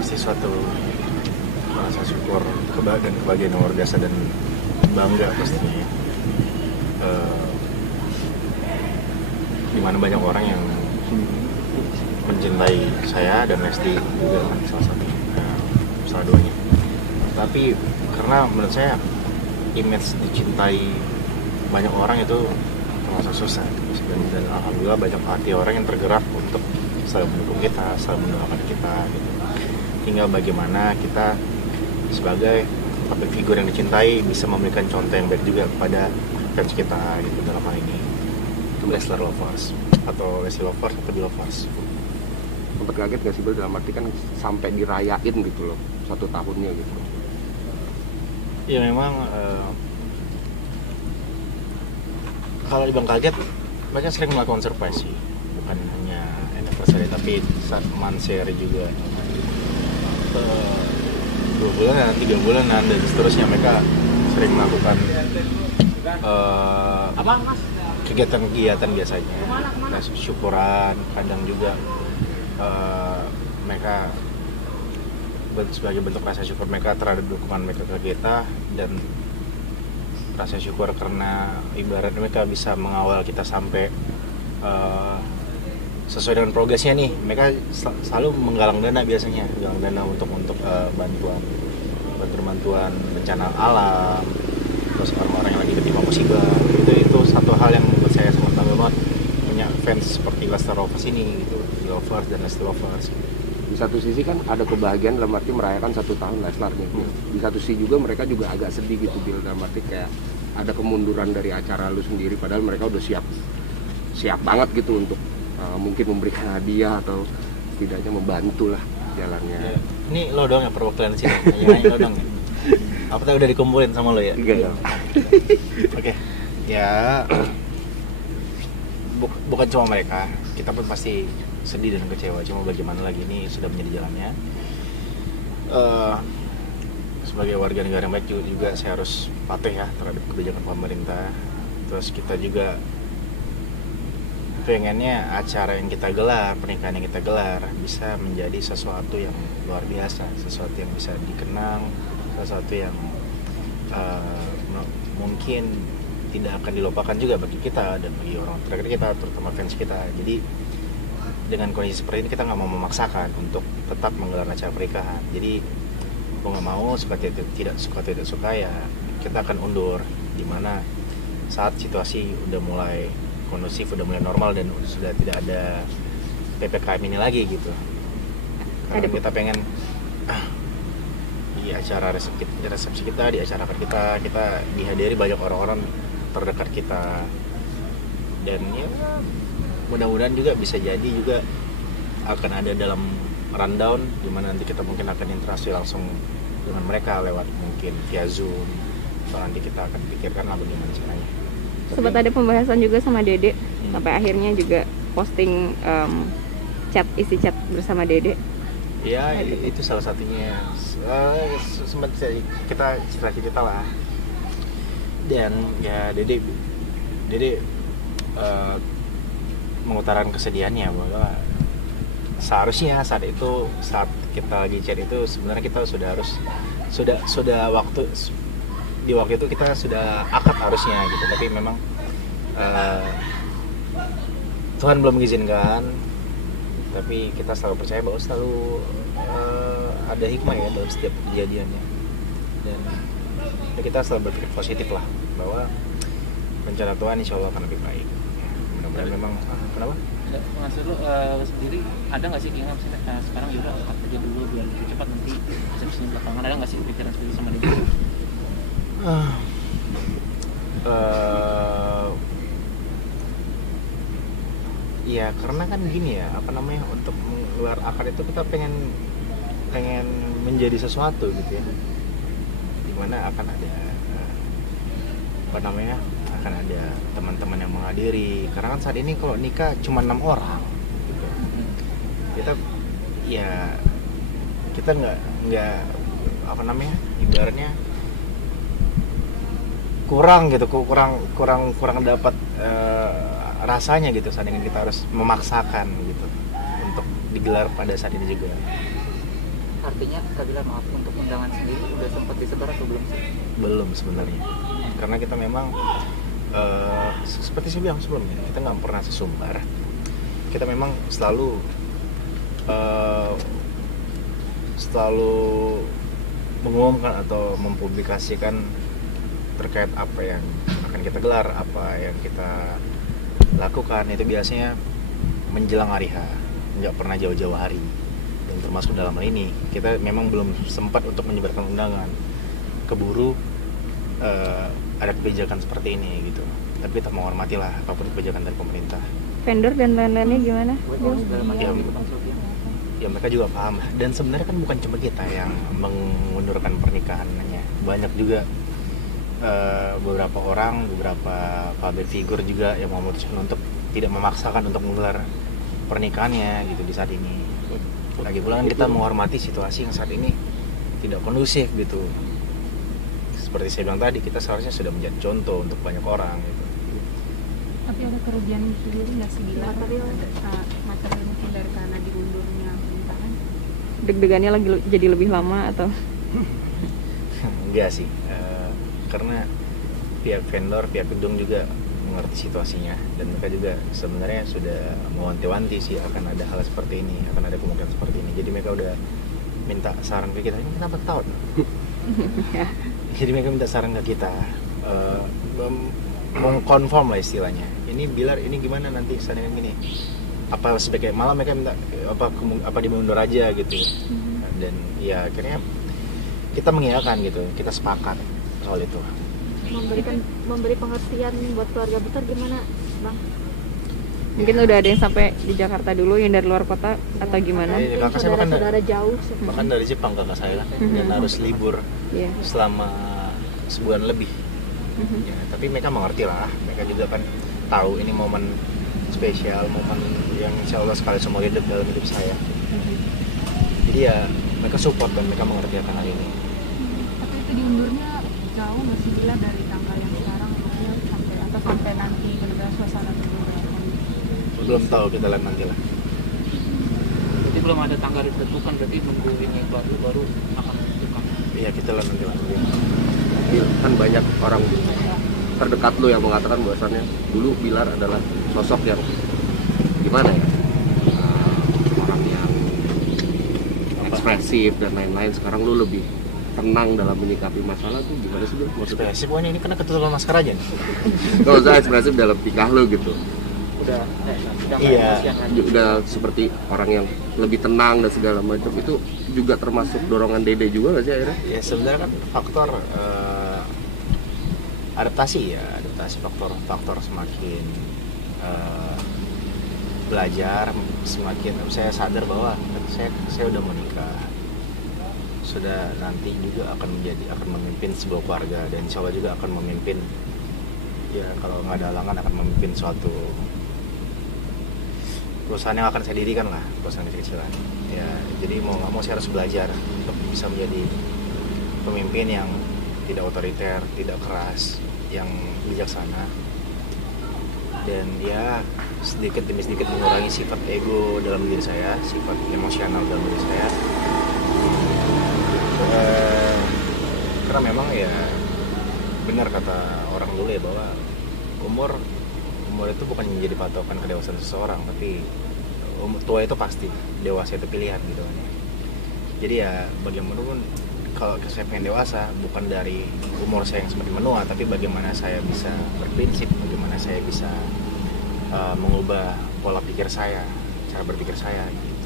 pasti suatu rasa syukur dan kebahagiaan yang luar biasa dan bangga pastinya. Dimana banyak orang yang mencintai saya dan Lesti juga kan salah satunya, salah duanya. Tapi karena menurut saya image dicintai banyak orang itu termasuk susah, dan alhamdulillah banyak hati orang yang tergerak untuk selalu mendukung kita, selalu mendoakan kita gitu. Tinggal bagaimana kita sebagai public figure yang dicintai bisa memberikan contoh yang baik juga kepada fans kita gitu, dalam hal ini Leslar Lovers atau Lesti Lovers atau Belovers. Sempat kaget gak sih Bel, dalam arti kan sampai dirayain gitu loh 1 tahunnya gitu? Ya memang kalau dibilang kaget, mereka sering melakukan surprise sih, bukan hanya anniversary tapi saat manseri juga 2 bulanan, 3 bulanan dan seterusnya. Mereka sering melakukan kegiatan-kegiatan biasanya, syukuran, kadang juga mereka sebagai bentuk rasa syukur mereka terhadap dukungan mereka ke kita, dan rasa syukur karena ibarat mereka bisa mengawal kita sampai sesuai dengan progresnya nih. Mereka selalu menggalang dana, biasanya menggalang dana untuk bantuan bencana alam, terus orang-orang yang lagi ketimpa musibah. Itu satu hal yang menurut saya sangat bangga banget punya fans seperti Leslar Lovers ini gitu, Lovers dan Lesti Lovers. Di satu sisi kan ada kebahagiaan dalam arti merayakan 1 tahun Leslar nih. Di satu sisi juga mereka juga agak sedih gitu, dalam arti kayak ada kemunduran dari acara lu sendiri, padahal mereka udah siap banget gitu untuk mungkin memberikan hadiah atau setidaknya membantu lah jalannya. Ya. Ini lo dong yang perwakilan sini, nanya lo dong. Apa tadi udah dikumpulin sama lo ya? Enggak ya. Oke. Ya bukan cuma mereka, kita pun pasti sedih dan kecewa. Cuma bagaimana lagi, ini sudah menjadi jalannya. Sebagai warga negara yang baik juga saya harus patuh ya terhadap kebijakan pemerintah. Terus kita juga pengennya acara yang kita gelar, pernikahan yang kita gelar bisa menjadi sesuatu yang luar biasa, sesuatu yang bisa dikenang, sesuatu yang mungkin tidak akan dilupakan juga bagi kita dan bagi orang terdekat kita, terutama fans kita. Jadi dengan kondisi seperti ini kita nggak mau memaksakan untuk tetap menggelar acara pernikahan. Jadi mau nggak mau, suka tidak suka ya kita akan undur, dimana saat situasi udah mulai kondusif, udah mulai normal dan sudah tidak ada PPKM ini lagi gitu. Karena kita pengen di acara resepsi kita, di acara kita dihadiri banyak orang-orang terdekat kita, dan ya mudah-mudahan juga bisa jadi juga akan ada dalam rundown dimana nanti kita mungkin akan interaksi langsung dengan mereka lewat mungkin via Zoom, atau nanti kita akan pikirkan lah bagaimana caranya. Sempat ada pembahasan juga sama Dede, sampai akhirnya juga posting isi chat bersama Dede. Ya itu salah satunya. Sempat kita cerita lah, dan ya Dede mengutarakan kesedihannya bahwa seharusnya saat kita lagi chat itu sebenarnya kita sudah di waktu itu kita sudah akad harusnya gitu, tapi memang Tuhan belum mengizinkan. Tapi kita selalu percaya bahwa selalu ada hikmah ya dalam setiap kejadiannya, dan kita selalu berpikir positif lah bahwa rencana Tuhan insya Allah akan lebih baik. Mudah-mudahan memang kenapa? Maksud lu sendiri ada nggak sih keinginan sekarang yaudah angkat aja dulu biar lebih cepat nanti resepsinya belakangan, ada nggak sih pikiran seperti sama dia? Ya karena kan gini ya, untuk menggelar akad itu kita pengen menjadi sesuatu gitu ya, dimana akan ada akan ada teman-teman yang menghadiri. Karena kan saat ini kalau nikah cuma 6 orang gitu. Kita nggak ibaratnya kurang dapat rasanya gitu, saat ini kita harus memaksakan gitu untuk digelar pada saat ini juga. Artinya Kak Bilar, maaf, untuk undangan sendiri udah sempat disebar atau belum sih? Belum sebenarnya, karena kita memang seperti saya bilang sebelumnya, kita nggak pernah sesumbar. Kita memang selalu mengumumkan atau mempublikasikan terkait apa yang akan kita gelar, apa yang kita lakukan itu biasanya menjelang hari H, nggak pernah jauh-jauh hari. Dan termasuk dalam hal ini kita memang belum sempat untuk menyebarkan undangan, keburu ada kebijakan seperti ini gitu. Tapi kita menghormati lah apapun kebijakan dari pemerintah. Vendor dan lain-lainnya gimana? Ya mereka juga paham lah. Dan sebenarnya kan bukan cuma kita yang mengundurkan pernikahannya, banyak juga beberapa orang, beberapa public figure juga yang memutuskan untuk tidak memaksakan untuk menggelar pernikahannya gitu di saat ini. Lagi pula kan kita menghormati situasi yang saat ini tidak kondusif gitu. Seperti saya bilang tadi, kita seharusnya sudah menjadi contoh untuk banyak orang gitu. Tapi ada kerugian sendiri nggak sih Bilar? Materi mungkin dari karena diundurnya pernikahan? Deg-degannya lagi jadi lebih lama atau? Enggak sih, karena pihak vendor, pihak gedung juga mengerti situasinya, dan mereka juga sebenarnya sudah mewanti-wanti sih akan ada hal seperti ini, akan ada kemungkinan seperti ini. Jadi mereka udah minta saran ke kita, ini kenapa tahu? Jadi mereka minta saran ke kita, mengkonfirm lah istilahnya. Ini Bilar, ini gimana nanti seandainya gini? Apa sebaiknya malah mereka minta apa dimundur aja gitu. Dan ya akhirnya kita mengiyakan gitu, kita sepakat soal itu. Memberi pengertian buat keluarga besar gimana, Bang? Mungkin udah ada yang sampai di Jakarta dulu, yang dari luar kota atau gimana? Kakak saya saudara jauh bahkan dari Jepang kakak saya dan harus libur selama sebulan lebih. Ya, tapi mereka mengerti lah, mereka juga kan tahu ini momen spesial, momen yang insya Allah sekali seumur hidup dalam hidup saya. Jadi ya mereka support dan mereka mengerti akan hal ini. Tapi itu diundurnya jauh nggak sih Bilar dari tanggal yang sekarang, maksudnya sampai nanti benar-benar suasana liburan? Belum tahu, kita lihat nanti lah. Jadi belum ada tanggal ditentukan, berarti nunggu ini baru akan menentukan. Iya, kita lihat nanti lah. Kan banyak orang terdekat lo yang mengatakan bahwasannya dulu Bilar adalah sosok yang gimana ya, orang yang ekspresif dan lain-lain. Sekarang lo lebih tenang dalam menyikapi masalah tuh gimana sih Bil? Maksudnya Ekspresif pokoknya ini kena ketutupan masker aja nih. kalau saya ekspresif dalam tingkah lo gitu, Udah Iya. udah seperti orang yang lebih tenang dan segala macam. Itu juga termasuk dorongan Dede juga nggak sih akhirnya? Ya sebenarnya kan faktor adaptasi ya, faktor semakin belajar, semakin saya sadar bahwa saya udah menikah, sudah nanti juga akan memimpin sebuah keluarga, dan insya Allah juga akan memimpin, ya kalau nggak ada halangan akan memimpin suatu perusahaan yang akan saya dirikan lah, perusahaan kecil-kecilan ya. Jadi mau nggak mau saya harus belajar untuk bisa menjadi pemimpin yang tidak otoriter, tidak keras, yang bijaksana, dan ya sedikit demi sedikit mengurangi sifat ego dalam diri saya, sifat emosional dalam diri saya. Karena memang ya benar kata orang dulu ya, bahwa umur itu bukan menjadi patokan kedewasaan seseorang, tapi tua itu pasti, dewasa itu pilihan gitu kan. Jadi ya bagaimanapun kalau saya pengen dewasa bukan dari umur saya yang semakin menua, tapi bagaimana saya bisa berprinsip, bagaimana saya bisa mengubah pola pikir saya, cara berpikir saya gitu.